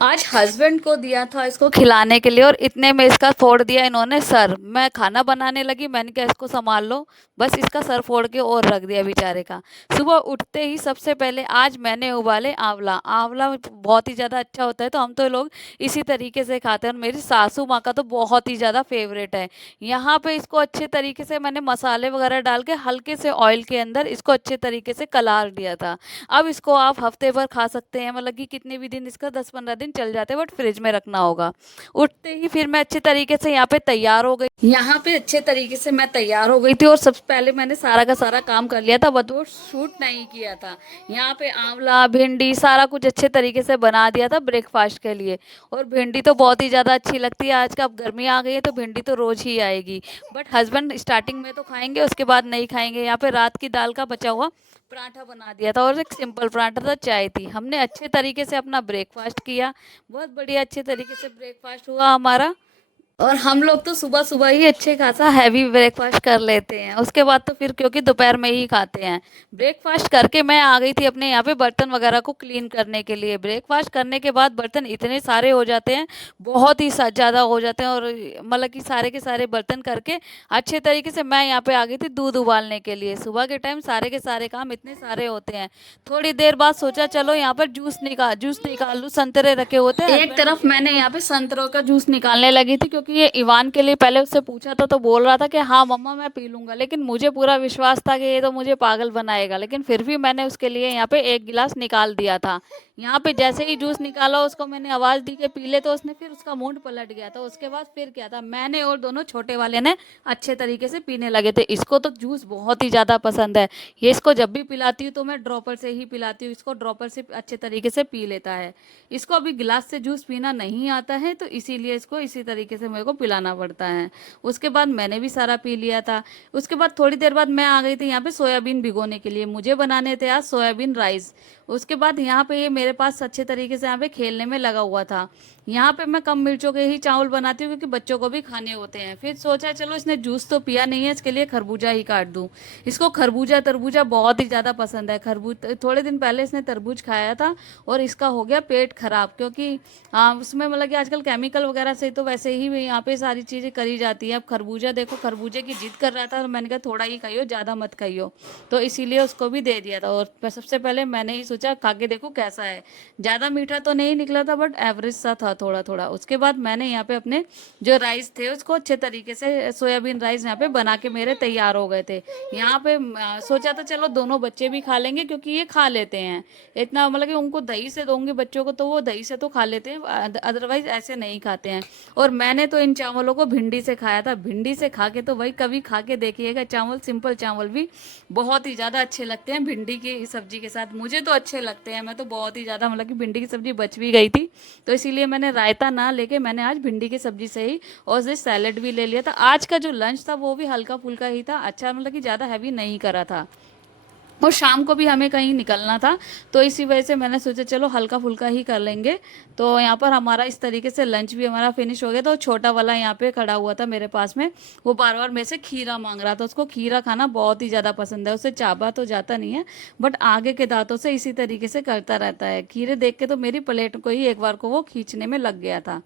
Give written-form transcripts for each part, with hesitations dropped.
आज हस्बैंड को दिया था इसको खिलाने के लिए और इतने में इसका फोड़ दिया इन्होंने सर। मैं खाना बनाने लगी, मैंने कहा इसको संभाल लो, बस इसका सर फोड़ के और रख दिया बेचारे का। सुबह उठते ही सबसे पहले आज मैंने उबाले आंवला। आंवला बहुत ही ज़्यादा अच्छा होता है, तो हम तो लोग इसी तरीके से खाते हैं और मेरी सासू माँ का तो बहुत ही ज़्यादा फेवरेट है। यहाँ पे इसको अच्छे तरीके से मैंने मसाले वगैरह डाल के हल्के से ऑयल के अंदर इसको अच्छे तरीके से कलार दिया था। अब इसको आप हफ्ते भर खा सकते हैं, मतलब कि कितने भी दिन, इसका 10-15 दिन चल जाते हैं, बट फ्रिज में रखना होगा। उठते ही फिर मैं अच्छे तरीके से यहाँ पे तैयार हो गई। यहाँ पे अच्छे तरीके से मैं तैयार हो गई थी और सबसे पहले मैंने सारा का सारा काम कर लिया था, बट वो शूट नहीं किया था। यहाँ पे आंवला भिंडी सारा कुछ अच्छे तरीके से बना दिया था ब्रेकफास्ट के लिए। और भिंडी तो बहुत ही ज़्यादा अच्छी लगती है, आज का अब गर्मी आ गई है तो भिंडी तो रोज ही आएगी। बट हस्बैंड स्टार्टिंग में तो खाएंगे, उसके बाद नहीं खाएंगे। यहाँ पे रात की दाल का बचा हुआ पराठा बना दिया था और एक सिंपल पराठा था, चाय थी। हमने अच्छे तरीके से अपना ब्रेकफास्ट किया, बहुत बढ़िया अच्छे तरीके से ब्रेकफास्ट हुआ हमारा। और हम लोग तो सुबह सुबह ही अच्छे खासा हैवी ब्रेकफास्ट कर लेते हैं, उसके बाद तो फिर क्योंकि दोपहर में ही खाते हैं। ब्रेकफास्ट करके मैं आ गई थी अपने यहाँ पे बर्तन वगैरह को क्लीन करने के लिए। ब्रेकफास्ट करने के बाद बर्तन इतने सारे हो जाते हैं, बहुत ही ज़्यादा हो जाते हैं, और मतलब कि सारे के सारे बर्तन करके अच्छे तरीके से मैं यहाँ पे आ गई थी दूध उबालने के लिए। सुबह के टाइम सारे के सारे काम इतने सारे होते हैं। थोड़ी देर बाद सोचा चलो यहाँ पर जूस निकाल लूँ, संतरे रखे होते हैं एक तरफ। मैंने यहाँ पे संतरों का जूस निकालने लगी थी, क्योंकि ये इवान के लिए पहले उससे पूछा था तो बोल रहा था कि हाँ मम्मा मैं पी लूंगा, लेकिन मुझे पूरा विश्वास था कि ये तो मुझे पागल बनाएगा, लेकिन फिर भी मैंने उसके लिए यहाँ पे एक गिलास निकाल दिया था। यहाँ पे जैसे ही जूस निकाला उसको मैंने आवाज़ दी कि पी ले, तो उसने फिर उसका मूड पलट गया था। उसके बाद फिर क्या था, मैंने और दोनों छोटे वाले ने अच्छे तरीके से पीने लगे थे। इसको तो जूस बहुत ही ज़्यादा पसंद है, ये इसको जब भी पिलाती हूँ तो मैं ड्रॉपर से ही पिलाती हूँ, इसको ड्रॉपर से अच्छे तरीके से पी लेता है। इसको अभी गिलास से जूस पीना नहीं आता है, तो इसीलिए इसको इसी तरीके से मेरे को पिलाना पड़ता है। उसके बाद मैंने भी सारा पी लिया था। उसके बाद थोड़ी देर बाद मैं आ गई थी यहाँ पे सोयाबीन भिगोने के लिए, मुझे बनाने थे आज सोयाबीन राइस। उसके बाद यहाँ पे ये मेरे पास अच्छे तरीके से यहाँ पे खेलने में लगा हुआ था। यहाँ पे मैं कम मिर्चों के ही चावल बनाती हूँ, क्योंकि बच्चों को भी खाने होते हैं। फिर सोचा चलो इसने जूस तो पिया नहीं है, इसके लिए खरबूजा ही काट दूँ। इसको खरबूजा तरबूजा बहुत ही ज़्यादा पसंद है। खरबूज थोड़े दिन पहले इसने तरबूज खाया था और इसका हो गया पेट खराब, क्योंकि उसमें मतलब कि आजकल केमिकल वगैरह से तो वैसे ही यहाँ पे सारी चीज़ें करी जाती है। अब खरबूजा देखो, खरबूजे की जिद कर रहा था और मैंने कहा थोड़ा ही खाइयो, ज़्यादा मत खाइयो, तो इसीलिए उसको भी दे दिया था। और सबसे पहले मैंने ही सोचा खा के देखो कैसा है। ज़्यादा मीठा तो नहीं निकला था, बट एवरेज सा था थोड़ा थोड़ा। उसके बाद मैंने यहाँ पे अपने जो राइस थे उसको अच्छे तरीके से सोयाबीन राइस यहाँ पे बना के मेरे तैयार हो गए थे। यहाँ पे सोचा था चलो दोनों बच्चे भी खा लेंगे, क्योंकि ये खा लेते हैं इतना, मतलब कि उनको दही से दूंगी बच्चों को तो वो दही से तो खा लेते हैं, अदरवाइज ऐसे नहीं खाते हैं। और मैंने तो इन चावलों को भिंडी से खाया था। भिंडी से खा के तो भाई कभी खा के देखिएगा चावल, सिंपल चावल भी बहुत ही ज़्यादा अच्छे लगते हैं भिंडी की सब्जी के साथ। मुझे तो अच्छे लगते हैं, मैं तो बहुत ही ज़्यादा, मतलब कि भिंडी की सब्जी बच भी गई थी तो इसीलिए मैंने रायता ना लेके मैंने आज भिंडी की सब्जी से ही और उससे सैलेड भी ले लिया था। आज का जो लंच था वो भी हल्का फुल्का ही था, अच्छा, मतलब कि ज़्यादा हैवी नहीं करा था। और शाम को भी हमें कहीं निकलना था, तो इसी वजह से मैंने सोचा चलो हल्का फुल्का ही कर लेंगे। तो यहाँ पर हमारा इस तरीके से लंच भी हमारा फिनिश हो गया था। और छोटा वाला यहाँ पे खड़ा हुआ था मेरे पास में, वो बार बार मेरे से खीरा मांग रहा था। उसको खीरा खाना बहुत ही ज़्यादा पसंद है, उसे चाबा तो जाता नहीं है, बट आगे के दांतों से इसी तरीके से करता रहता है। खीरे देख के तो मेरी प्लेट को ही एक बार को वो खींचने में लग गया था।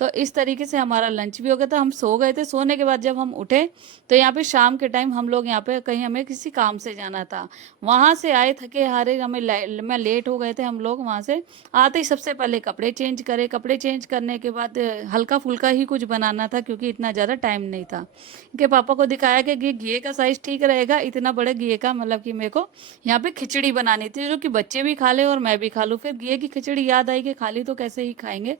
तो इस तरीके से हमारा लंच भी हो गया था, हम सो गए थे। सोने के बाद जब हम उठे तो यहाँ पे शाम के टाइम हम लोग यहाँ पे कहीं हमें किसी काम से जाना था, वहां से आए थके हारे, मैं लेट हो गए थे। हम लोग वहां से आते ही सबसे पहले कपड़े चेंज करे, कपड़े चेंज करने के बाद हल्का फुल्का ही कुछ बनाना था, क्योंकि इतना ज़्यादा टाइम नहीं था। इनके पापा को दिखाया कि घी का साइज़ ठीक रहेगा, इतना बड़े घी का, मतलब कि मेरे को यहाँ पे खिचड़ी बनानी थी जो कि बच्चे भी खा ले और मैं भी खा लूँ। फिर घी की खिचड़ी याद आई कि खाली तो कैसे ही खाएंगे,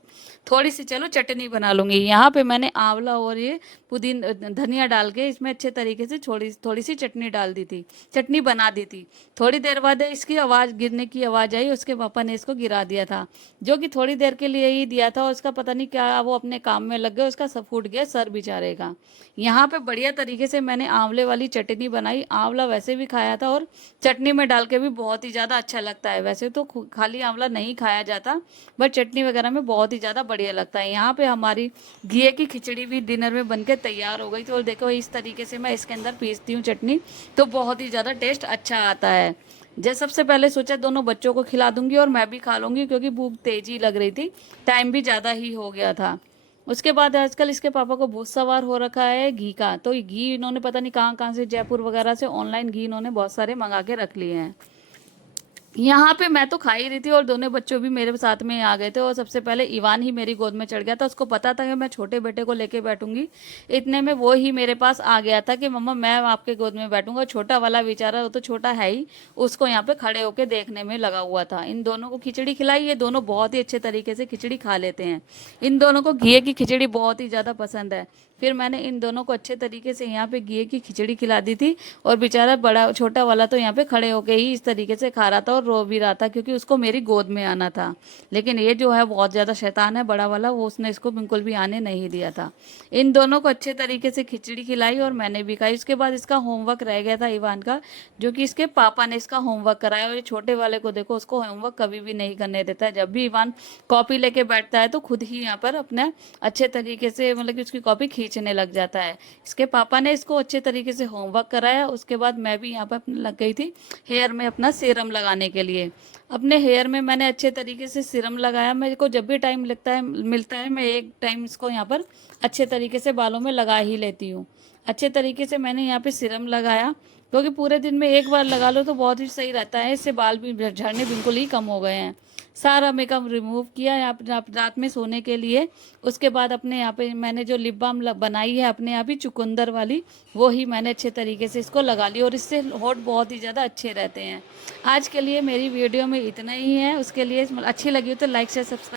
थोड़ी सी चलो चटनी बना लूँगी। यहाँ पे मैंने आंवला और ये पुदीना धनिया डाल के इसमें अच्छे तरीके से थोड़ी थोड़ी सी चटनी डाल दी थी, चटनी बना दी थी। थोड़ी देर बाद इसकी आवाज़, गिरने की आवाज़ आई, उसके पापा ने इसको गिरा दिया था, जो कि थोड़ी देर के लिए ही दिया था। और उसका पता नहीं क्या, वो अपने काम में लग गए, उसका सब फूट गया सर बेचारे का। यहाँ पे बढ़िया तरीके से मैंने आंवले वाली चटनी बनाई। आंवला वैसे भी खाया था और चटनी में डाल के भी बहुत ही ज़्यादा अच्छा लगता है। वैसे तो खाली आंवला नहीं खाया जाता, बट चटनी वगैरह में बहुत ही ज़्यादा बढ़िया लगता है। यहाँ पे हमारी घी की खिचड़ी भी डिनर में बनके तैयार हो गई थी। और देखो इस तरीके से मैं इसके अंदर पीसती हूँ चटनी, तो बहुत ही ज़्यादा टेस्ट अच्छा आता है। जैसे सबसे पहले सोचा दोनों बच्चों को खिला दूंगी और मैं भी खा लूंगी, क्योंकि भूख तेजी लग रही थी, टाइम भी ज़्यादा ही हो गया था। उसके बाद आजकल इसके पापा को भूत सवार हो रखा है घी का, तो ये घी इन्होंने पता नहीं कहाँ कहाँ से, जयपुर वगैरह से ऑनलाइन घी इन्होंने बहुत सारे मंगा के रख लिए हैं। यहाँ पे मैं तो खा ही रही थी और दोनों बच्चों भी मेरे साथ में आ गए थे, और सबसे पहले इवान ही मेरी गोद में चढ़ गया था। उसको पता था कि मैं छोटे बेटे को लेके बैठूंगी, इतने में वो ही मेरे पास आ गया था कि मम्मा मैं आपके गोद में बैठूंगा। छोटा वाला बेचारा, वो तो छोटा है ही, उसको यहाँ पे खड़े होके देखने में लगा हुआ था। इन दोनों को खिचड़ी खिलाई, ये दोनों बहुत ही अच्छे तरीके से खिचड़ी खा लेते हैं। इन दोनों को घी की खिचड़ी बहुत ही ज़्यादा पसंद है। फिर मैंने इन दोनों को अच्छे तरीके से यहाँ पे घी की खिचड़ी खिला दी थी, और बेचारा बड़ा छोटा वाला तो यहाँ पे खड़े होके ही इस तरीके से खा रहा था और रो भी रहा था, क्योंकि उसको मेरी गोद में आना था। लेकिन ये जो है बहुत ज़्यादा शैतान है बड़ा वाला, वो उसने इसको बिल्कुल भी आने नहीं दिया था। इन दोनों को अच्छे तरीके से खिचड़ी खिलाई और मैंने भी खाई। उसके बाद इसका होमवर्क रह गया था इवान का, जो कि इसके पापा ने इसका होमवर्क कराया। और ये छोटे वाले को देखो, उसको होमवर्क कभी भी नहीं करने देता है। जब भी इवान कॉपी लेके बैठता है तो खुद ही यहाँ पर अपने अच्छे तरीके से, मतलब कि उसकी कॉपी खींचने लग जाता है। इसके पापा ने इसको अच्छे तरीके से होमवर्क कराया। उसके बाद मैं भी यहाँ पर अपने लग गई थी हेयर में अपना सीरम लगाने के लिए। अपने हेयर में मैंने अच्छे तरीके से सीरम लगाया। मेरे को जब भी टाइम लगता है मिलता है, मैं एक टाइम इसको यहाँ पर अच्छे तरीके से बालों में लगा ही लेती हूँ। अच्छे तरीके से मैंने यहाँ पे सीरम लगाया, क्योंकि पूरे दिन में एक बार लगा लो तो बहुत ही सही रहता है। इससे बाल भी झड़ने बिल्कुल ही कम हो गए हैं। सारा मेकअप रिमूव किया यहाँ पे रात में सोने के लिए। उसके बाद अपने यहाँ पे मैंने जो लिप बाम बनाई है अपने यहाँ भी चुकंदर वाली, वो ही मैंने अच्छे तरीके से इसको लगा ली, और इससे होठ बहुत ही ज़्यादा अच्छे रहते हैं। आज के लिए मेरी वीडियो में इतना ही है। उसके लिए अच्छी लगी हो तो लाइक शेयर सब्सक्राइब।